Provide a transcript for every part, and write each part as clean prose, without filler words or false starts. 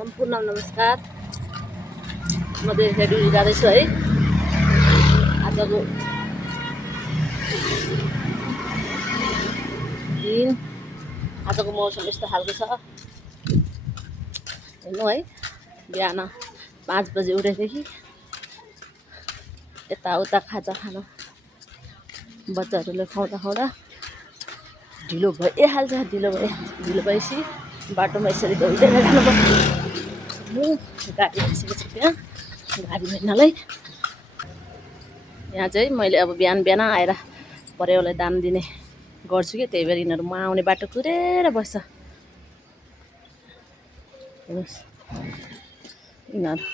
सम्पूर्ण नमस्कार। म चाहिँ ड्युटी जाँदैछु है। आजको दिन आजको मौसम यस्तो खालको छ हेर्नु है। बिहान 5 बजे उठेदेखि यताउता खाजा खाना बच्चाहरूले खुवाउँदा ढिलो भइहाल्छ। ढिलो भएपछि बाटोमा यसरी दौडेर जानुपर्छ। गाडी आइसकेको छ त्यहाँ गाडीमा हिँड्नलाई। यहाँ चाहिँ मैले अब बिहान आएर परेवालाई दाम दिने गर्छु कि, त्यही भएर यिनीहरू म आउने बाटो कुरेर बस्छ। हेर्नुहोस् यिनीहरू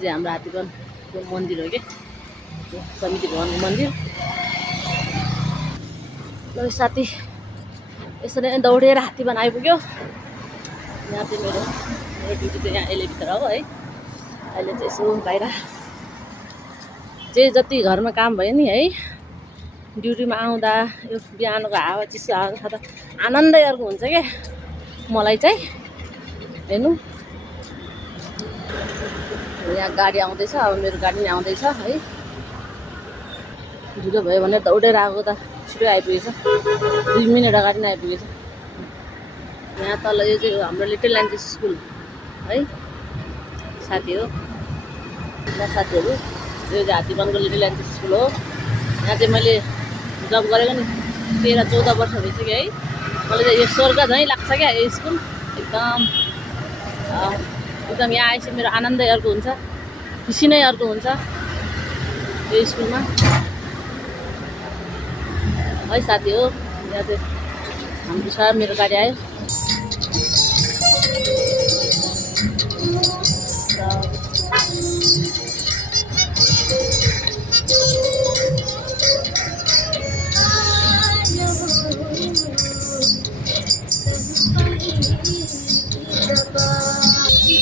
चाहिँ हाम्रो हात्तीवनको मन्दिर हो कि, समिति भवनको मन्दिर। ल साथी यसरी नै दौडेर हात्तीवन आइपुग्यो। यहाँ चाहिँ मेरो ड्युटी चाहिँ यहाँ अहिले भित्र हो है। अहिले चाहिँ यसो बाहिर जे जति घरमा काम भयो नि है, ड्युटीमा आउँदा यो बिहानको हावा चिसो हावा खाँदा आनन्दै अर्को हुन्छ क्या मलाई चाहिँ। हेर्नु यहाँ गाडी आउँदैछ, अब मेरो गाडी नै आउँदैछ है। ढिलो भयो भने दौडेर आएको त छिटो आइपुगेछ, 2 मिनट अगाडि नै आइपुगेछ। यहाँ तल यो चाहिँ हाम्रो लिटल ल्यान्चेस स्कुल है साथी हो। ल साथीहरू यो चाहिँ हात्तीवनको लिटल ल्यान्चेस स्कुल हो। यहाँ चाहिँ मैले जब गरेको नि 13-14 वर्ष भइसक्यो है। मलाई चाहिँ यो स्वर्ग झैँ लाग्छ क्या यो स्कुल। एकदम यहाँ आएपछि मेरो आनन्दै अर्को हुन्छ, खुसी नै अर्को हुन्छ यो स्कुलमा है साथी हो। यहाँ चाहिँ हाम्रो छ मेरो गाडी आयो।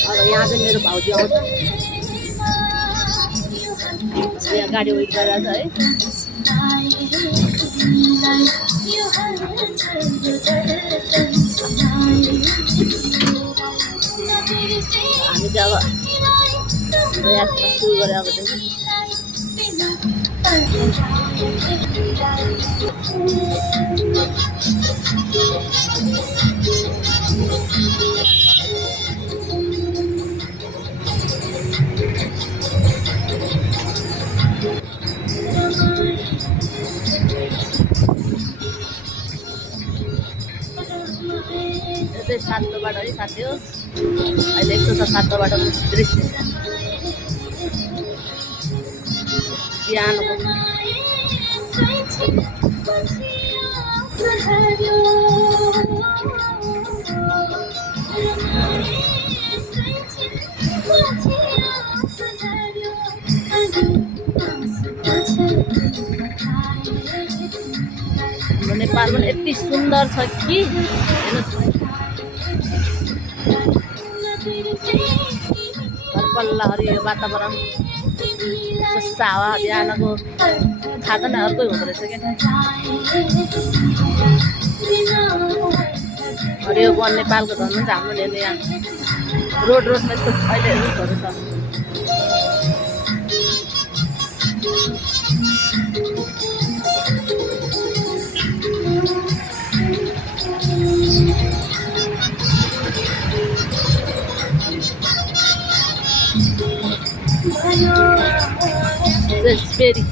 अब यहाँ चाहिँ मेरो भाउजू आउँछ। यहाँ गाडी वेट गरिरहेछ है। हामी चाहिँ अब यात्रा सुरु गरेको थियौँ। यो चाहिँ 7 बाटो है साथी हो। अहिले यस्तो छ 7 बाटोको दृश्य। बिहानको हाम्रो नेपाल पनि यति सुन्दर छ कि हेर्नुहोस्, हरपल्ला हरियो वातावरण, सस्ता हावा, बिहानको खाजा नै अर्कै हुँदो रहेछ क्या। हरियो वन नेपालको धन हुन्छ हाम्रो हेर्नु। यहाँ रोडमा यस्तो अहिले रुखहरू छ। Raspberry.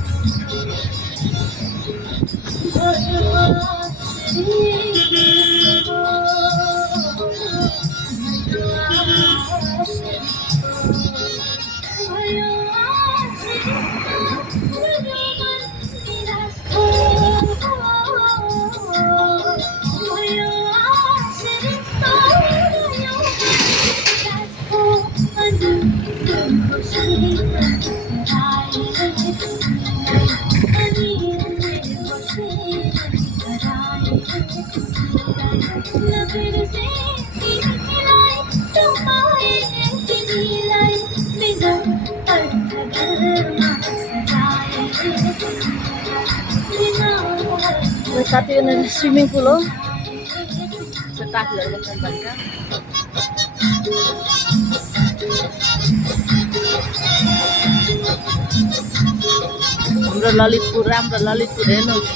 साथी स्विमिङ पुल हो, टाकीहरू बस्नु पर्छ। हाम्रो ललितपुर राम्रो ललितपुर हेर्नुहोस्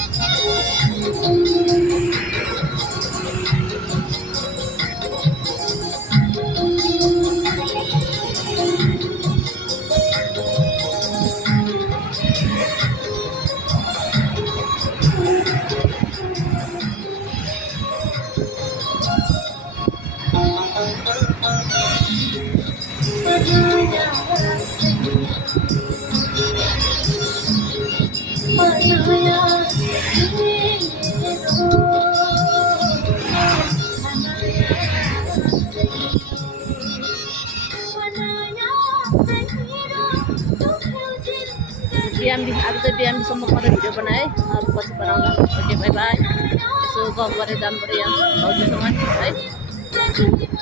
बिहान आज चाहिँ बिहानसम्म मात्रै भिडियो बनाएँ अरू पछि बनाउँला ओके बाई बाई यसो गफ गरेर जानु पऱ्यो यहाँ भाउजूसँग है